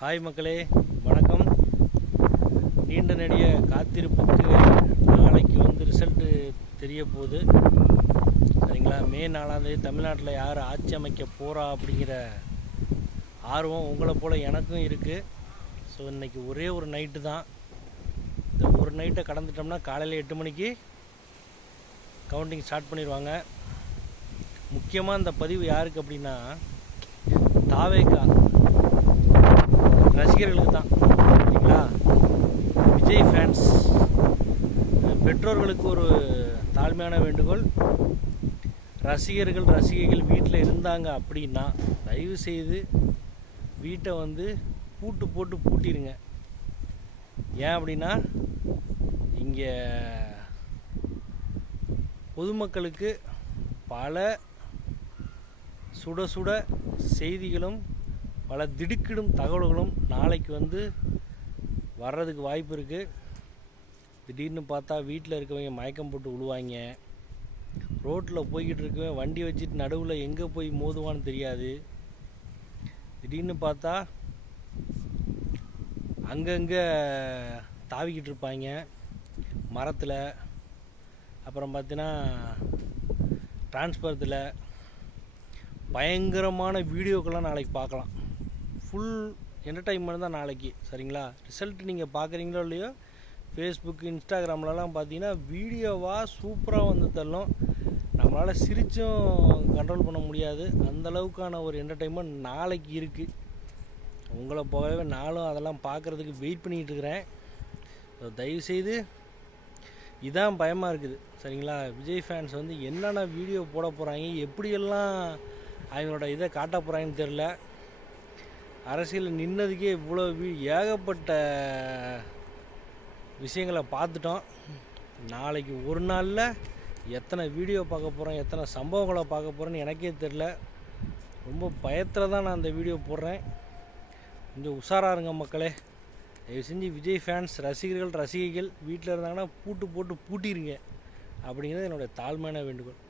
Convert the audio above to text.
Hi மக்களே, வணக்கம். நீண்ட நெடிய காத்திருப்புக்கு நாளைக்கு ரிசல்ட்டு தெரிய போகுது. சரிங்களா? மே 4ஆம் தேதி தமிழ்நாட்டில் யார் ஆட்சி அமைக்க போகிறா அப்படிங்கிற ஆர்வம் உங்களை போல் எனக்கும் இருக்குது. ஸோ இன்றைக்கி ஒரே ஒரு நைட்டு தான். இந்த ஒரு நைட்டை கடந்துட்டோம்னா காலையில் 8 மணிக்கு கவுண்டிங் ஸ்டார்ட் பண்ணிடுவாங்க. முக்கியமாக இந்த பதிவு யாருக்கு அப்படின்னா தாவேகா ரசிகர்களுக்கு தான். சரிங்களா? விஜய் ஃபேன்ஸ் பெற்றோர்களுக்கு ஒரு தாழ்மையான வேண்டுகோள். ரசிகைகள் வீட்டில் இருந்தாங்க அப்படின்னா தயவு செய்து வீட்டை பூட்டு போட்டு பூட்டிடுங்க. ஏன் அப்படின்னா இங்கே பொதுமக்களுக்கு பல சுட சுட செய்திகளும் பல திடுக்கிடும் தகவல்களும் நாளைக்கு வர்றதுக்கு வாய்ப்பு இருக்குது. திடீர்னு பார்த்தா வீட்டில் இருக்கவங்க மயக்கம் போட்டு விழுவாங்க. ரோட்டில் போய்கிட்டு இருக்கவன் வண்டி வச்சுட்டு நடுவில் எங்கே போய் மோதுவான்னு தெரியாது. திடீர்னு பார்த்தா அங்கங்கே தாவிக்கிட்டு இருப்பாங்க மரத்தில். அப்புறம் பார்த்தீங்கன்னா டிரான்ஸ்பரத்தில் பயங்கரமான வீடியோக்கெல்லாம் நாளைக்கு பார்க்கலாம். ஃபுல் என்டர்டைன்மெண்ட் தான் நாளைக்கு. சரிங்களா? ரிசல்ட் நீங்கள் பார்க்குறீங்களோ இல்லையோ, ஃபேஸ்புக் இன்ஸ்டாகிராம்லலாம் பார்த்தீங்கன்னா வீடியோவாக சூப்பராக தள்ளும். நம்மளால் சிரிச்சும் கண்ட்ரோல் பண்ண முடியாது. அந்தளவுக்கான ஒரு என்டர்டைன்மெண்ட் நாளைக்கு இருக்குது. உங்களை போகவே நானும் அதெல்லாம் பார்க்குறதுக்கு வெயிட் பண்ணிகிட்டு இருக்கிறேன். தயவுசெய்து இதான் பயமாக இருக்குது. சரிங்களா? விஜய் ஃபேன்ஸ் என்னென்ன வீடியோ போட போகிறாங்க, எப்படியெல்லாம் அவங்களோட இதை காட்ட போகிறாங்கன்னு தெரில. அரசியலில் நின்னதுக்கே இவ்வளோ ஏகப்பட்ட விஷயங்களை பார்த்துட்டோம். நாளைக்கு ஒரு நாளில் எத்தனை வீடியோ பார்க்க போகிறோம், எத்தனை சம்பவங்களை பார்க்க போகிறேன்னு எனக்கே தெரில. ரொம்ப பயத்தில் தான் நான் இந்த வீடியோ போடுறேன். கொஞ்சம் உஷாராக இருங்க மக்களே. தயவு செஞ்சு விஜய் ஃபேன்ஸ் ரசிகைகள் வீட்டில் இருந்தாங்கன்னா பூட்டு போட்டு பூட்டிடுங்க அப்படிங்கிறது என்னுடைய தாழ்மையான வேண்டுகோள்.